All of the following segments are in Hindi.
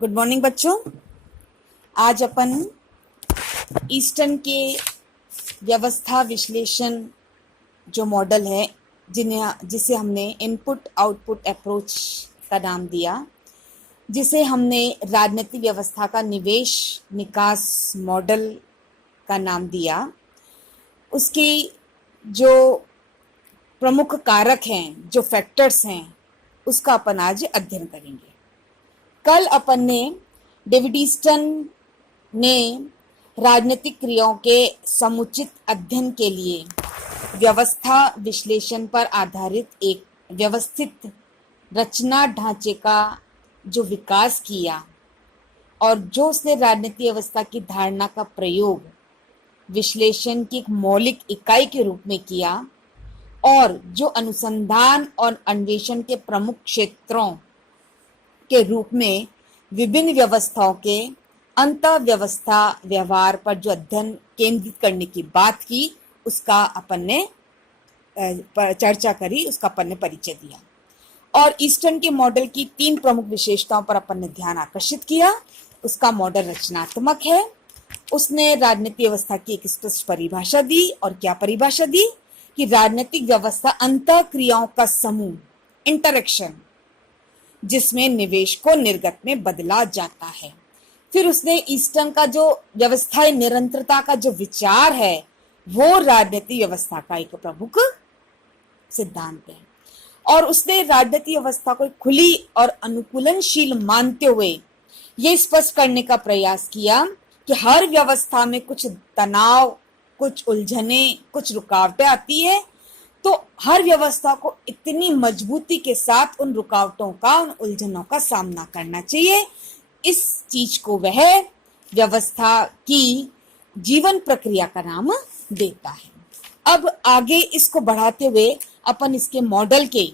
गुड मॉर्निंग बच्चों। आज अपन ईस्टर्न के व्यवस्था विश्लेषण जो मॉडल है जिसे हमने इनपुट आउटपुट अप्रोच का नाम दिया, जिसे हमने राजनीतिक व्यवस्था का निवेश निकास मॉडल का नाम दिया, उसकी जो प्रमुख कारक हैं, जो फैक्टर्स हैं, उसका अपन आज अध्ययन करेंगे। कल अपन ने डेविड ईस्टन ने राजनीतिक क्रियाओं के समुचित अध्ययन के लिए व्यवस्था विश्लेषण पर आधारित एक व्यवस्थित रचना ढांचे का जो विकास किया और जो उसने राजनीतिक व्यवस्था की धारणा का प्रयोग विश्लेषण की एक मौलिक इकाई के रूप में किया और जो अनुसंधान और अन्वेषण के प्रमुख क्षेत्रों के रूप में विभिन्न व्यवस्थाओं के अंतःव्यवस्था व्यवहार पर जो अध्ययन केंद्रित करने की बात की, उसका अपन ने चर्चा करी, उसका अपन ने परिचय दिया। और ईस्टर्न के मॉडल की 3 प्रमुख विशेषताओं पर अपन ने ध्यान आकर्षित किया। उसका मॉडल रचनात्मक है, उसने राजनीतिक व्यवस्था की एक स्पष्ट परिभाषा दी। और क्या परिभाषा दी कि राजनीतिक व्यवस्था अंतः क्रियाओं का समूह, इंटरेक्शन, जिसमें निवेश को निर्गत में बदला जाता है। फिर उसने ईस्टर्न का जो व्यवस्था निरंतरता का जो विचार है, वो राजनीतिक व्यवस्था का एक प्रमुख सिद्धांत है। और उसने राजनीतिक व्यवस्था को खुली और अनुकूलनशील मानते हुए ये स्पष्ट करने का प्रयास किया कि हर व्यवस्था में कुछ तनाव, कुछ उलझने, कुछ रुकावटें आती है, तो हर व्यवस्था को इतनी मजबूती के साथ उन रुकावटों का, उन उलझनों का सामना करना चाहिए। इस चीज को वह व्यवस्था की जीवन प्रक्रिया का नाम देता है। अब आगे इसको बढ़ाते हुए अपन इसके मॉडल के,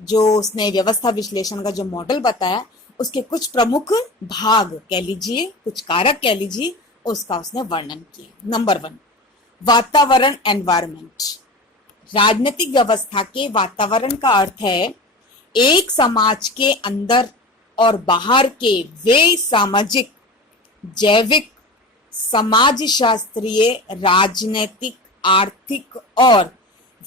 जो उसने व्यवस्था विश्लेषण का जो मॉडल बताया, उसके कुछ प्रमुख भाग कह लीजिए, कुछ कारक कह लीजिए, उसका उसने वर्णन किया। नंबर 1, वातावरण, एनवायरमेंट। राजनीतिक व्यवस्था के वातावरण का अर्थ है एक समाज के अंदर और बाहर के वे सामाजिक, जैविक, समाजशास्त्रीय, राजनीतिक, आर्थिक और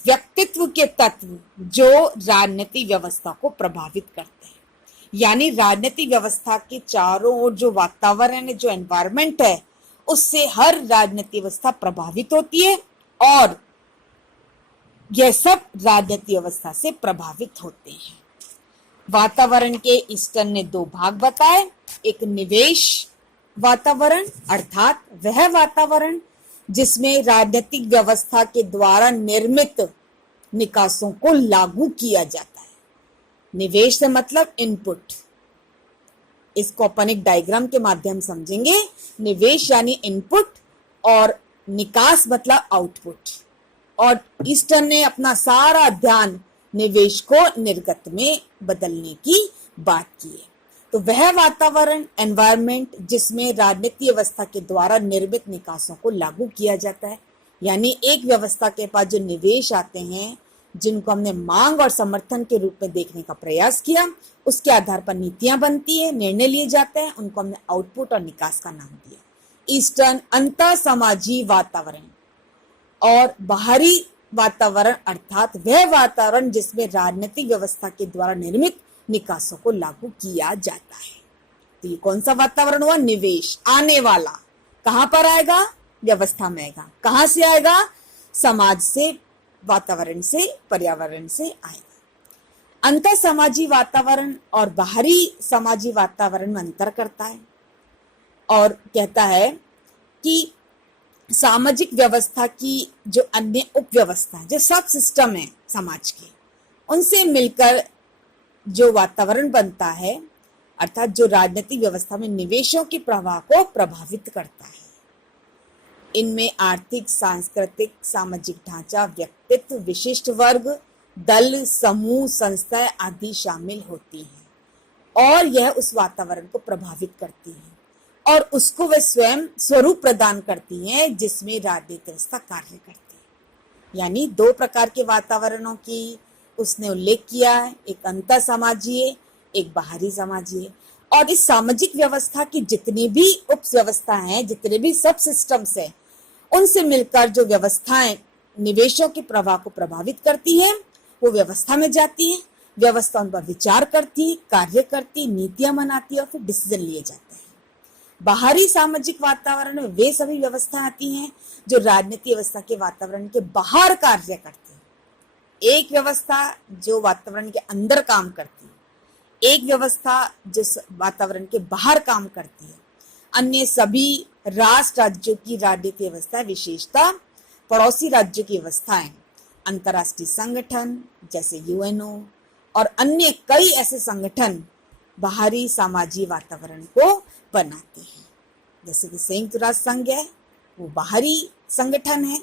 व्यक्तित्व के तत्व जो राजनीतिक व्यवस्था को प्रभावित करते हैं। यानी राजनीतिक व्यवस्था के चारों ओर जो वातावरण है, जो एनवायरमेंट है, उससे हर राजनीतिक व्यवस्था प्रभावित होती है और यह सब राजनीतिक व्यवस्था से प्रभावित होते हैं। वातावरण के ईस्टर्न ने 2 भाग बताए। एक निवेश वातावरण, अर्थात वह वातावरण जिसमें राजनीतिक व्यवस्था के द्वारा निर्मित निकासों को लागू किया जाता है। निवेश से मतलब इनपुट। इसको अपन एक डायग्राम के माध्यम समझेंगे। निवेश यानी इनपुट और निकास मतलब आउटपुट। और ईस्टर्न ने अपना सारा ध्यान निवेश को निर्गत में बदलने की बात की है। तो वह वातावरण, एनवायरनमेंट, जिसमें राजनीतिक व्यवस्था के द्वारा निर्मित निकासों को लागू किया जाता है। यानी एक व्यवस्था के पास जो निवेश आते हैं, जिनको हमने मांग और समर्थन के रूप में देखने का प्रयास किया, उसके आधार पर नीतियां बनती है, निर्णय लिए जाते हैं, उनको हमने आउटपुट और निकास का नाम दिया। ईस्टर्न अंतर समाजी वातावरण और बाहरी वातावरण, अर्थात वह वातावरण जिसमें राजनीतिक व्यवस्था के द्वारा निर्मित निकासों को लागू किया जाता है। तो ये कौन सा वातावरण हुआ? निवेश। आने वाला कहां पर आएगा? व्यवस्था में आएगा। कहां से आएगा? समाज से, वातावरण से, पर्यावरण से आएगा। अंतर समाजी वातावरण और बाहरी समाजी वातावरण में अंतर करता है और कहता है कि सामाजिक व्यवस्था की जो अन्य उपव्यवस्था है, जो सब सिस्टम है समाज के, उनसे मिलकर जो वातावरण बनता है, अर्थात जो राजनीतिक व्यवस्था में निवेशों के प्रवाह को प्रभावित करता है। इनमें आर्थिक, सांस्कृतिक, सामाजिक ढांचा, व्यक्तित्व, विशिष्ट वर्ग, दल, समूह, संस्थाएं आदि शामिल होती हैं और यह उस वातावरण को प्रभावित करती है और उसको वे स्वयं स्वरूप प्रदान करती हैं जिसमें राजनीतिक व्यवस्था कार्य करती है। यानी 2 प्रकार के वातावरणों की उसने उल्लेख किया है, एक अंतर समाजीय, एक बाहरी समाजीय। और इस सामाजिक व्यवस्था की जितनी भी उप व्यवस्था हैं, जितने भी सब सिस्टम्स हैं, उनसे मिलकर जो व्यवस्थाएं निवेशों के प्रवाह को प्रभावित करती हैं, वो व्यवस्था में जाती है। व्यवस्था उन पर विचार करती, कार्य करती, नीतियां बनाती है और फिर डिसीजन लिए जाते हैं। बाहरी सामाजिक वातावरण में वे सभी व्यवस्था आती हैं जो राजनीतिक व्यवस्था के वातावरण के बाहर कार्य करती है। एक व्यवस्था जो वातावरण के अंदर काम करती है, एक व्यवस्था जिस वातावरण के बाहर काम करती है। अन्य सभी राष्ट्र राज्यों की राजनीतिक व्यवस्था, विशेषता पड़ोसी राज्यों की व्यवस्थाएं, अंतर्राष्ट्रीय संगठन जैसे यूएनओ और अन्य कई ऐसे संगठन बाहरी सामाजिक वातावरण को बनाते हैं। जैसे कि संयुक्त राष्ट्र संघ है, वो बाहरी संगठन है,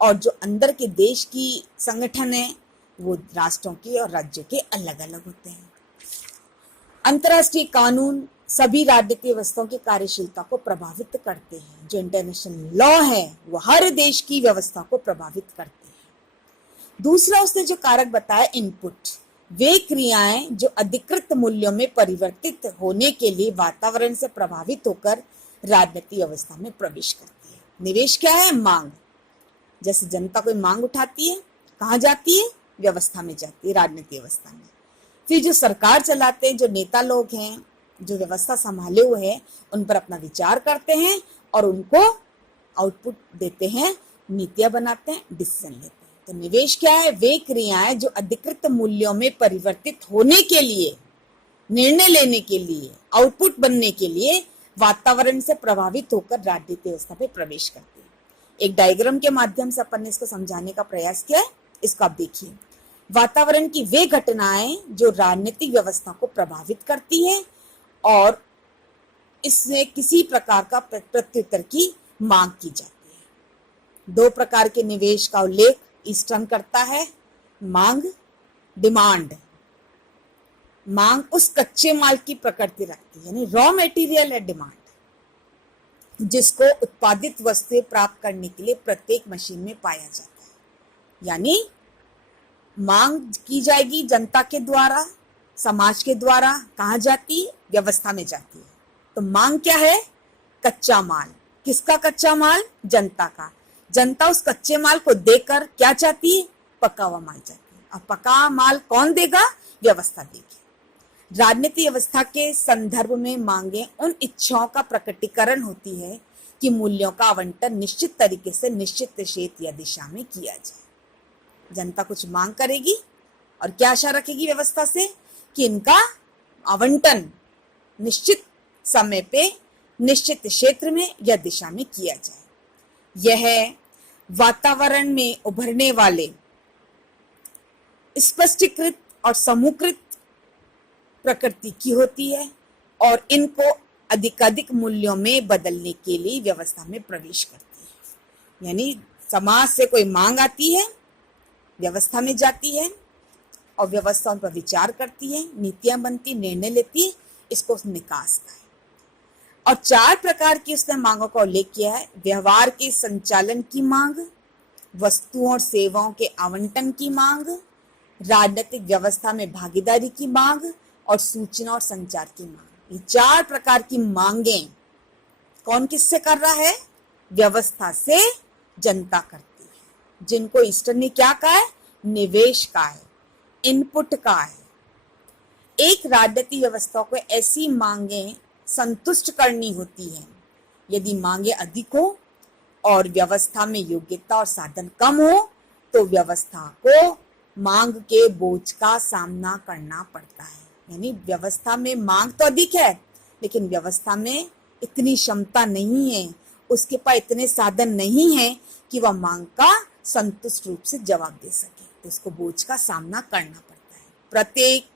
और जो अंदर के देश की संगठन है वो राष्ट्रों के और राज्यों के अलग अलग होते हैं। अंतर्राष्ट्रीय कानून सभी राजनीतिक व्यवस्थाओं की कार्यशीलता को प्रभावित करते हैं। जो इंटरनेशनल लॉ है वो हर देश की व्यवस्था को प्रभावित करते हैं। दूसरा उसने जो कारक बताया इनपुट, वे क्रियाएं जो अधिकृत मूल्यों में परिवर्तित होने के लिए वातावरण से प्रभावित होकर राजनीतिक व्यवस्था में प्रवेश करती है। निवेश क्या है? मांग। जैसे जनता कोई मांग उठाती है, कहाँ जाती है? व्यवस्था में जाती है, राजनीतिक व्यवस्था में। फिर जो सरकार चलाते हैं, जो नेता लोग हैं, जो व्यवस्था संभाले हुए हैं, उन पर अपना विचार करते हैं और उनको आउटपुट देते हैं, नीतियां बनाते हैं, डिसीजन लेते हैं। तो निवेश क्या है? वे क्रियाएं जो अधिकृत मूल्यों में परिवर्तित होने के लिए, निर्णय लेने के लिए, आउटपुट बनने के लिए वातावरण से प्रभावित होकर राजनीतिक व्यवस्था में प्रवेश करती है। एक डायग्राम के माध्यम से अपन ने इसको समझाने का प्रयास किया है, इसको आप देखिए। वातावरण की वे घटनाएं जो राजनीतिक व्यवस्था को प्रभावित करती हैं और इससे किसी प्रकार का प्रत्युत्तर की मांग की जाती है। दो प्रकार के निवेश का उल्लेख ईस्टर्न करता है। मांग, डिमांड। मांग उस कच्चे माल की प्रकृति रखती है, यानी रॉ मटेरियल है डिमांड, जिसको उत्पादित वस्तुएं प्राप्त करने के लिए प्रत्येक मशीन में पाया जाता है। यानी मांग की जाएगी जनता के द्वारा, समाज के द्वारा, कहाँ जाती है? व्यवस्था में जाती है। तो मांग क्या है? कच्चा माल। किसका कच्चा माल? जनता का। जनता उस कच्चे माल को देकर क्या चाहती है? पका हुआ माल चाहती है। और पका माल कौन देगा? व्यवस्था देगी। राजनीतिक व्यवस्था के संदर्भ में मांगे उन इच्छाओं का प्रकटीकरण होती है कि मूल्यों का आवंटन निश्चित तरीके से निश्चित क्षेत्र या दिशा में किया जाए। जनता कुछ मांग करेगी और क्या आशा रखेगी व्यवस्था से? कि इनका आवंटन निश्चित समय पे, निश्चित क्षेत्र में या दिशा में किया जाए। यह वातावरण में उभरने वाले स्पष्टीकृत और समूहकृत प्रकृति की होती है और इनको अधिकाधिक मूल्यों में बदलने के लिए व्यवस्था में प्रवेश करती है। यानी समाज से कोई मांग आती है, व्यवस्था में जाती है और व्यवस्था उन पर विचार करती है, नीतियां बनती, निर्णय लेती है, इसको निकास का है। और चार प्रकार की उसने मांगों का उल्लेख किया है। व्यवहार के संचालन की मांग, वस्तुओं और सेवाओं के आवंटन की मांग, राजनीतिक व्यवस्था में भागीदारी की मांग और सूचना और संचार की मांग। ये चार प्रकार की मांगें कौन किससे कर रहा है? व्यवस्था से जनता करती है, जिनको ईस्टर्न ने क्या कहा है? निवेश का है, इनपुट का है। एक राजनीतिक व्यवस्था को ऐसी मांगें संतुष्ट करनी होती है। यदि मांगे अधिक हो और व्यवस्था में योग्यता और साधन कम हो तो व्यवस्था को मांग के बोझ का सामना करना पड़ता है। यानी व्यवस्था में मांग तो अधिक है लेकिन व्यवस्था में इतनी क्षमता नहीं है, उसके पास इतने साधन नहीं है कि वह मांग का संतुष्ट रूप से जवाब दे सके, तो उसको बोझ का सामना करना पड़ता है। प्रत्येक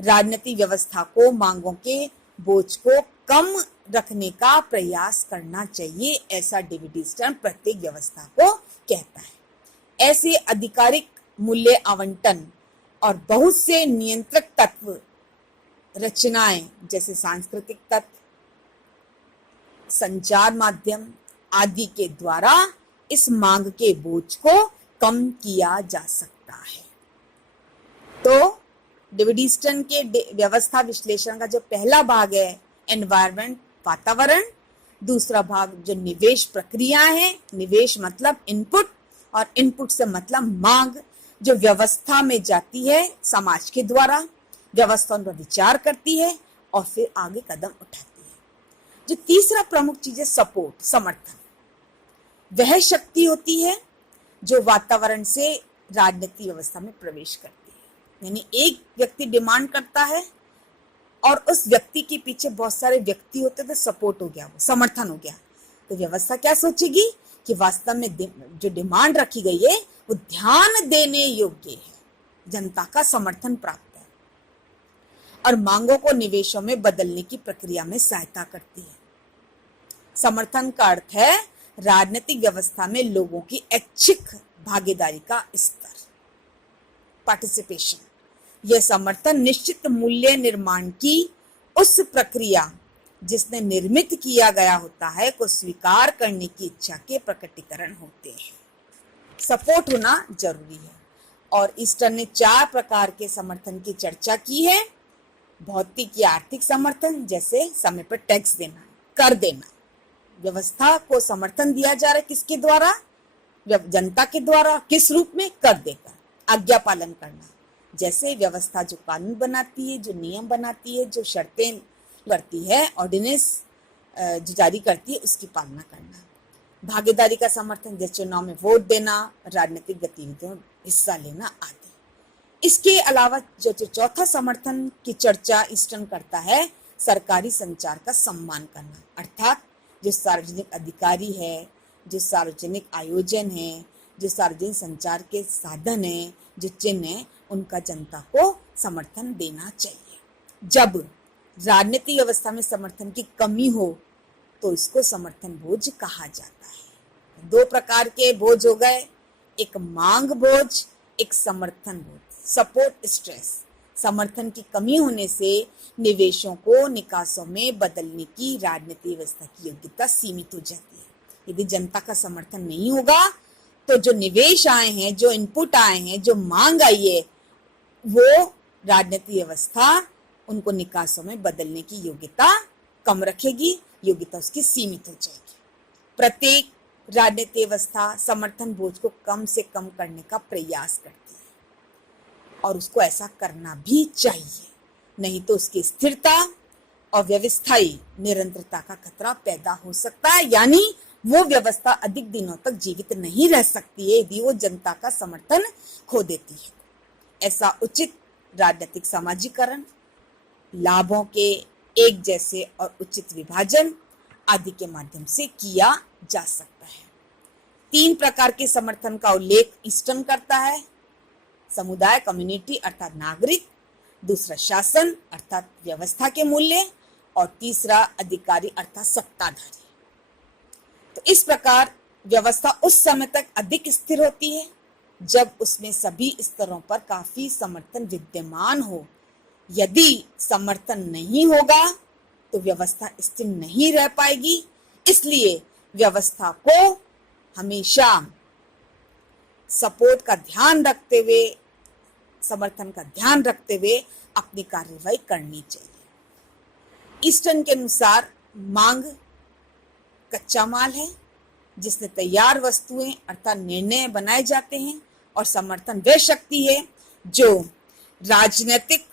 राजनीतिक व्यवस्था को मांगों के बोझ को कम रखने का प्रयास करना चाहिए, ऐसा डेविड ईस्टर्न प्रत्येक व्यवस्था को कहता है। ऐसे आधिकारिक मूल्य आवंटन और बहुत से नियंत्रक तत्व, रचनाएं जैसे सांस्कृतिक तत्व, संचार माध्यम आदि के द्वारा इस मांग के बोझ को कम किया जा सकता है। तो डेविड ईस्टन के व्यवस्था विश्लेषण का जो पहला भाग है एनवायरनमेंट वातावरण, दूसरा भाग जो निवेश प्रक्रिया है, निवेश मतलब इनपुट और इनपुट से मतलब मांग, जो व्यवस्था में जाती है समाज के द्वारा, व्यवस्था उन पर विचार करती है और फिर आगे कदम उठाती है। जो तीसरा प्रमुख चीज है सपोर्ट, समर्थन, वह शक्ति होती है जो वातावरण से राजनीतिक व्यवस्था में प्रवेश करती है। यानी एक व्यक्ति डिमांड करता है और उस व्यक्ति के पीछे बहुत सारे व्यक्ति होते, तो सपोर्ट हो गया, वो समर्थन हो गया। तो व्यवस्था क्या सोचेगी कि वास्तव में जो डिमांड रखी गई है वो ध्यान देने योग्य है, जनता का समर्थन प्राप्त है और मांगों को निवेशों में बदलने की प्रक्रिया में सहायता करती है। समर्थन का अर्थ है राजनीतिक व्यवस्था में लोगों की ऐच्छिक भागीदारी का स्तर, पार्टिसिपेशन। यह समर्थन निश्चित मूल्य निर्माण की उस प्रक्रिया जिसने निर्मित किया गया होता है को स्वीकार करने की इच्छा के प्रकटीकरण होते हैं। सपोर्ट होना जरूरी है। और ईस्टन ने 4 प्रकार के समर्थन की चर्चा की है। भौतिक या आर्थिक समर्थन, जैसे समय पर टैक्स देना, कर देना। व्यवस्था को समर्थन दिया जा रहा है किसके द्वारा? जनता के द्वारा। किस रूप में? कर देकर। आज्ञा पालन करना, जैसे व्यवस्था जो कानून बनाती है, जो नियम बनाती है, जो शर्तें करती है, ऑर्डिनेंस जो जारी करती है, उसकी पालना करना। भागीदारी का समर्थन, जैसे चुनाव में वोट देना, राजनीतिक गतिविधियों में हिस्सा लेना आदि। इसके अलावा जो चौथा समर्थन की चर्चा ईस्टन करता है, सरकारी संचार का सम्मान करना, अर्थात जो सार्वजनिक अधिकारी है, जो सार्वजनिक आयोजन है, जो सार्वजनिक संचार के साधन है, जो चिन्ह है, उनका जनता को समर्थन देना चाहिए। जब राजनीतिक व्यवस्था में समर्थन की कमी हो तो इसको समर्थन बोझ कहा जाता है। 2 प्रकार के बोझ हो गए, एक मांग बोझ, एक समर्थन बोझ, सपोर्ट स्ट्रेस। समर्थन की कमी होने से निवेशों को निकासों में बदलने की राजनीतिक व्यवस्था की योग्यता सीमित हो जाती है। यदि जनता का समर्थन नहीं होगा तो जो निवेश आए हैं, जो इनपुट आए हैं, जो मांग आई है, वो राजनीतिक व्यवस्था उनको निकासों में बदलने की योग्यता कम रखेगी, योग्यता उसकी सीमित हो जाएगी। प्रत्येक राजनीतिक व्यवस्था समर्थन बोझ को कम से कम करने का प्रयास करती है और उसको ऐसा करना भी चाहिए, नहीं तो उसकी स्थिरता और व्यवस्थाई निरंतरता का खतरा पैदा हो सकता है। यानी वो व्यवस्था अधिक दिनों तक जीवित नहीं रह सकती है यदि वो जनता का समर्थन खो देती है। ऐसा उचित राजनीतिक समाजीकरण, लाभों के एक जैसे और उचित विभाजन आदि के माध्यम से किया जा सकता है। 3 प्रकार के समर्थन का उल्लेख ईस्टन करता है। समुदाय, कम्युनिटी अर्थात नागरिक, दूसरा शासन अर्थात व्यवस्था के मूल्य, और तीसरा अधिकारी अर्थात सत्ताधारी। तो इस प्रकार व्यवस्था उस समय तक अधिक स्थिर होती है जब उसमें सभी स्तरों पर काफी समर्थन विद्यमान हो। यदि समर्थन नहीं होगा तो व्यवस्था स्थिर नहीं रह पाएगी। इसलिए व्यवस्था को हमेशा सपोर्ट का ध्यान रखते हुए, समर्थन का ध्यान रखते हुए अपनी कार्यवाही करनी चाहिए। ईस्टन के अनुसार मांग कच्चा माल है जिससे तैयार वस्तुएं अर्थात निर्णय बनाए जाते हैं, और समर्थन वह शक्ति है जो राजनीतिक